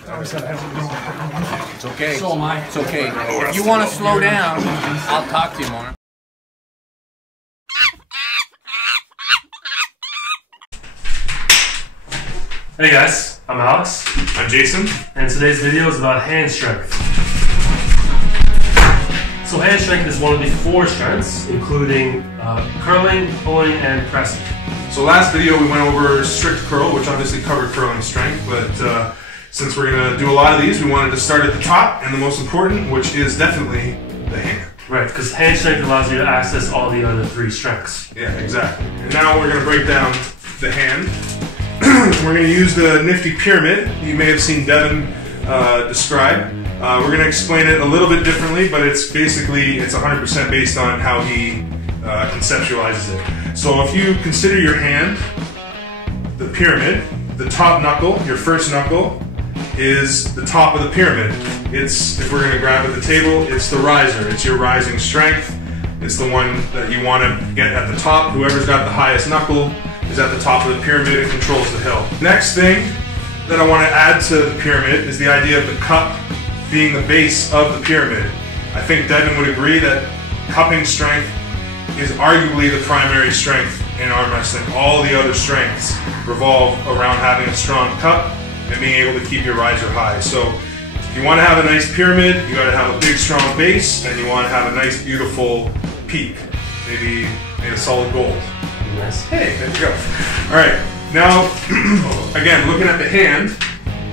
It's okay. So am I. It's okay. If you want to slow down, I'll talk to you more. Hey guys, I'm Alex. I'm Jason. And today's video is about hand strength. So hand strength is one of the 4 strengths, including curling, pulling, and pressing. So last video we went over strict curl, which obviously covered curling strength, but since we're going to do a lot of these, we wanted to start at the top and the most important, which is definitely the hand. Right, because hand strength allows you to access all the other 3 strengths. Yeah, exactly. And now we're going to break down the hand. We're going to use the nifty pyramid you may have seen Devin describe. We're going to explain it a little bit differently, but it's 100% based on how he conceptualizes it. So if you consider your hand the pyramid, the top knuckle, your first knuckle, is the top of the pyramid. It's, if we're going to grab at the table, it's the riser. It's your rising strength. It's the one that you want to get at the top. Whoever's got the highest knuckle is at the top of the pyramid and controls the hill. Next thing that I want to add to the pyramid is the idea of the cup being the base of the pyramid. I think Devin would agree that cupping strength is arguably the primary strength in arm wrestling. All the other strengths revolve around having a strong cup and being able to keep your riser high. So if you want to have a nice pyramid, you got to have a big strong base, and you want to have a nice beautiful peak, maybe made of solid gold. Nice. Hey, there you go. All right, now again, looking at the hand,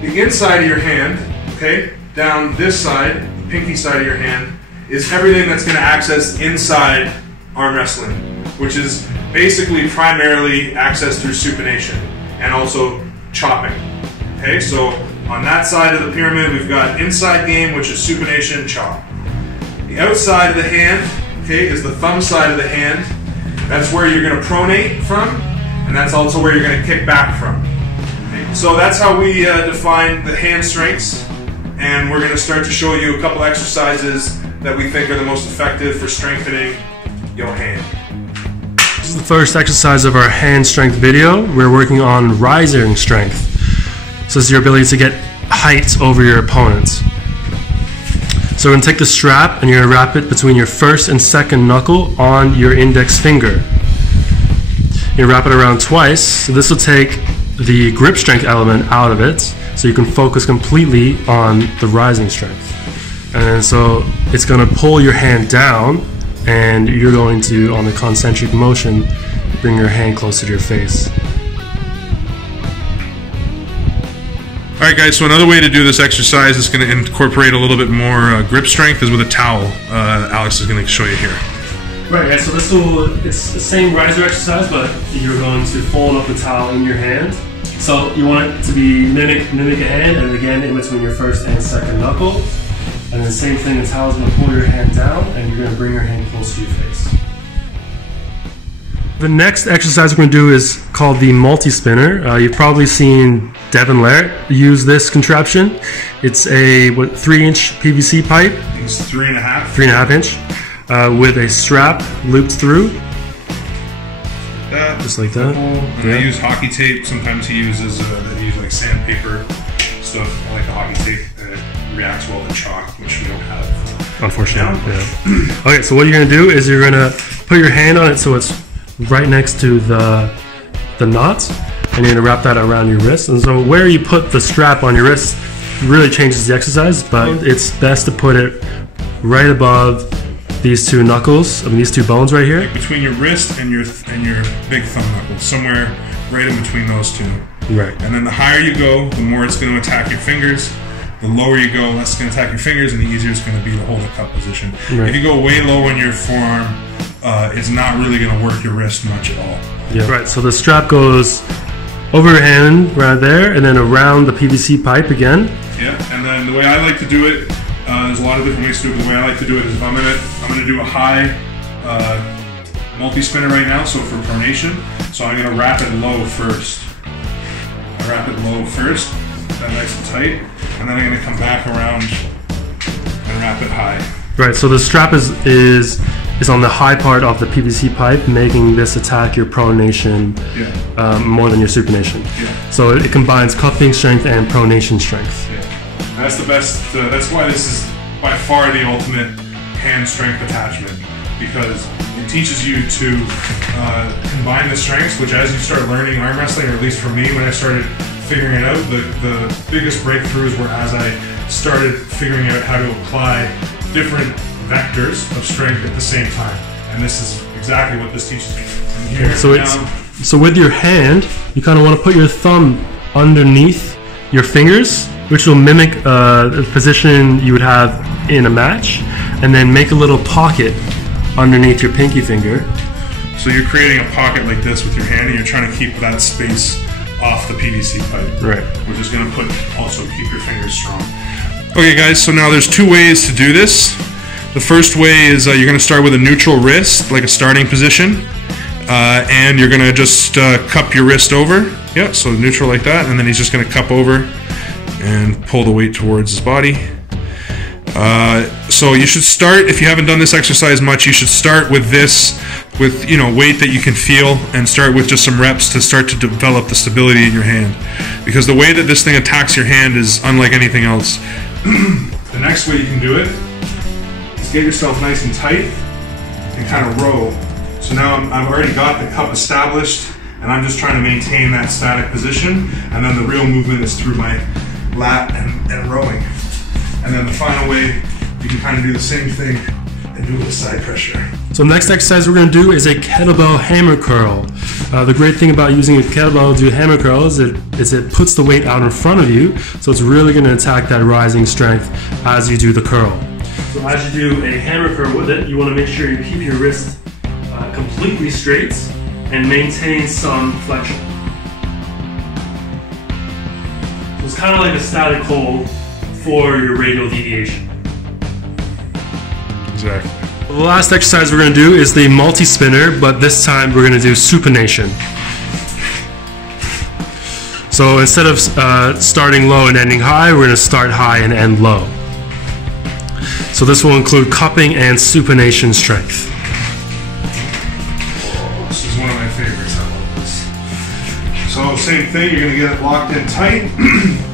the inside of your hand, okay, down this side, the pinky side of your hand, is everything that's going to access inside arm wrestling, which is basically primarily accessed through supination and also chopping. Okay, so on that side of the pyramid, we've got inside game, which is supination, chop. The outside of the hand, okay, is the thumb side of the hand. That's where you're going to pronate from, and that's also where you're going to kick back from. Okay? So that's how we define the hand strengths, and we're going to start to show you a couple exercises that we think are the most effective for strengthening your hand. This is the first exercise of our hand strength video. We're working on rising strength. So this is your ability to get height over your opponents. So we're going to take the strap and you're going to wrap it between your first and second knuckle on your index finger. You wrap it around twice, so this will take the grip strength element out of it, so you can focus completely on the rising strength. And so it's going to pull your hand down, and you're going to, on the concentric motion, bring your hand closer to your face. Alright guys, so another way to do this exercise is going to incorporate a little bit more grip strength is with a towel. Alex is going to show you here. Right, yeah, so it's the same riser exercise, but you're going to fold up the towel in your hand. So you want it to be mimic a hand, and again in between your first and second knuckle. And the same thing, the towel is going to pull your hand down, and you're going to bring your hand close to your face. The next exercise we're going to do is called the multi-spinner. You've probably seen Devin Larratt use this contraption. It's a 3-inch PVC pipe. It's 3.5. 3.5 inch with a strap looped through. Just like that. And I use hockey tape. Sometimes he uses they use like sandpaper stuff. I like the hockey tape. It reacts well to chalk, which we don't have. Unfortunately. Yeah. Okay, so what you're going to do is you're going to put your hand on it so it's right next to the knot, and you're going to wrap that around your wrist. And so where you put the strap on your wrist really changes the exercise, but it's best to put it right above these 2 knuckles, these 2 bones right here. Like between your wrist and your big thumb knuckle, somewhere right in between those 2. Right. And then the higher you go, the more it's going to attack your fingers. The lower you go, less it's going to attack your fingers, and the easier it's going to be to hold the cup position. Right. If you go way low on your forearm, it's not really going to work your wrist much at all. Yeah. Right, so the strap goes over your hand right there, and then around the PVC pipe again. Yeah, and then the way I like to do it, there's a lot of different ways to do it, but the way I like to do it is if I'm gonna do a high multi-spinner right now, so for pronation, so I'm gonna wrap it low first. I wrap it low first, that nice and tight, and then I'm gonna come back around and wrap it high. Right, so the strap is on the high part of the PVC pipe, making this attack your pronation more than your supination. Yeah. So it combines cupping strength and pronation strength. Yeah. That's the best. That's why this is by far the ultimate hand strength attachment, because it teaches you to combine the strengths, which as you start learning arm wrestling, or at least for me when I started figuring it out, the biggest breakthroughs were as I started figuring out how to apply different vectors of strength at the same time. And this is exactly what this teaches me. Here, so with your hand, you kind of want to put your thumb underneath your fingers, which will mimic the position you would have in a match, and then make a little pocket underneath your pinky finger. So you're creating a pocket like this with your hand, and you're trying to keep that space off the PVC pipe. Right. Which is going to also keep your fingers strong. Okay guys, so now there's two ways to do this. The first way is you're going to start with a neutral wrist, like a starting position. And you're going to just cup your wrist over. Yeah, so neutral like that. And then he's just going to cup over and pull the weight towards his body. So you should start, if you haven't done this exercise much, you should start with this, with weight that you can feel, and start with just some reps to start to develop the stability in your hand. Because the way that this thing attacks your hand is unlike anything else. The next way you can do it is get yourself nice and tight and kind of row. So now I've already got the cup established, and I'm just trying to maintain that static position, and then the real movement is through my lat and rowing. And then the final way, you can kind of do the same thing and do it with side pressure. So the next exercise we're going to do is a kettlebell hammer curl. The great thing about using a kettlebell to do hammer curls is it puts the weight out in front of you, so it's really going to attack that rising strength as you do the curl. So as you do a hammer curl with it, you want to make sure you keep your wrist completely straight and maintain some flexion. So it's kind of like a static hold for your radial deviation. Exactly. The last exercise we're going to do is the multi-spinner, but this time we're going to do supination. So instead of starting low and ending high, we're going to start high and end low. So this will include cupping and supination strength. This is one of my favorites. I love this. So same thing, you're going to get it locked in tight.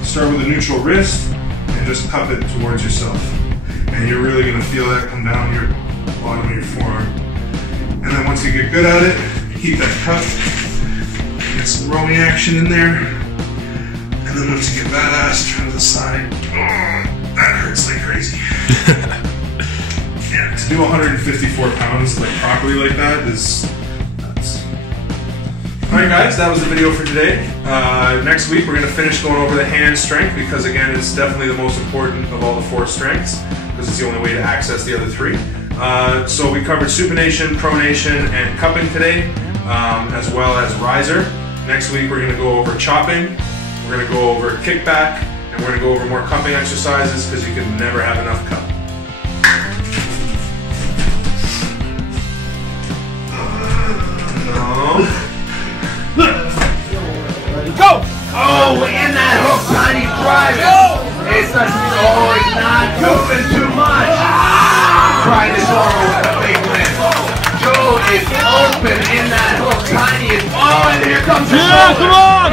Start with a neutral wrist and just cup it towards yourself. And you're really going to feel that come down your bottom of your forearm. And then once you get good at it, keep that cup. Get some rowing action in there. And then once you get badass, turn to the side. That hurts like crazy. Yeah, to do 154 pounds like properly like that is nuts. Alright guys, that was the video for today. Next week we're going to finish going over the hand strength, because again it's definitely the most important of all the 4 strengths, because it's the only way to access the other 3. So we covered supination, pronation, and cupping today, as well as riser. Next week we're going to go over chopping, we're going to go over kickback, and we're going to go over more cupping exercises, because you can never have enough cup. Go! Oh, in that hook, tiny drive. It's not, it's not goofing too much. Try this over with a big win. Joe is open in that hook, tiny is, oh, and here comes the come on!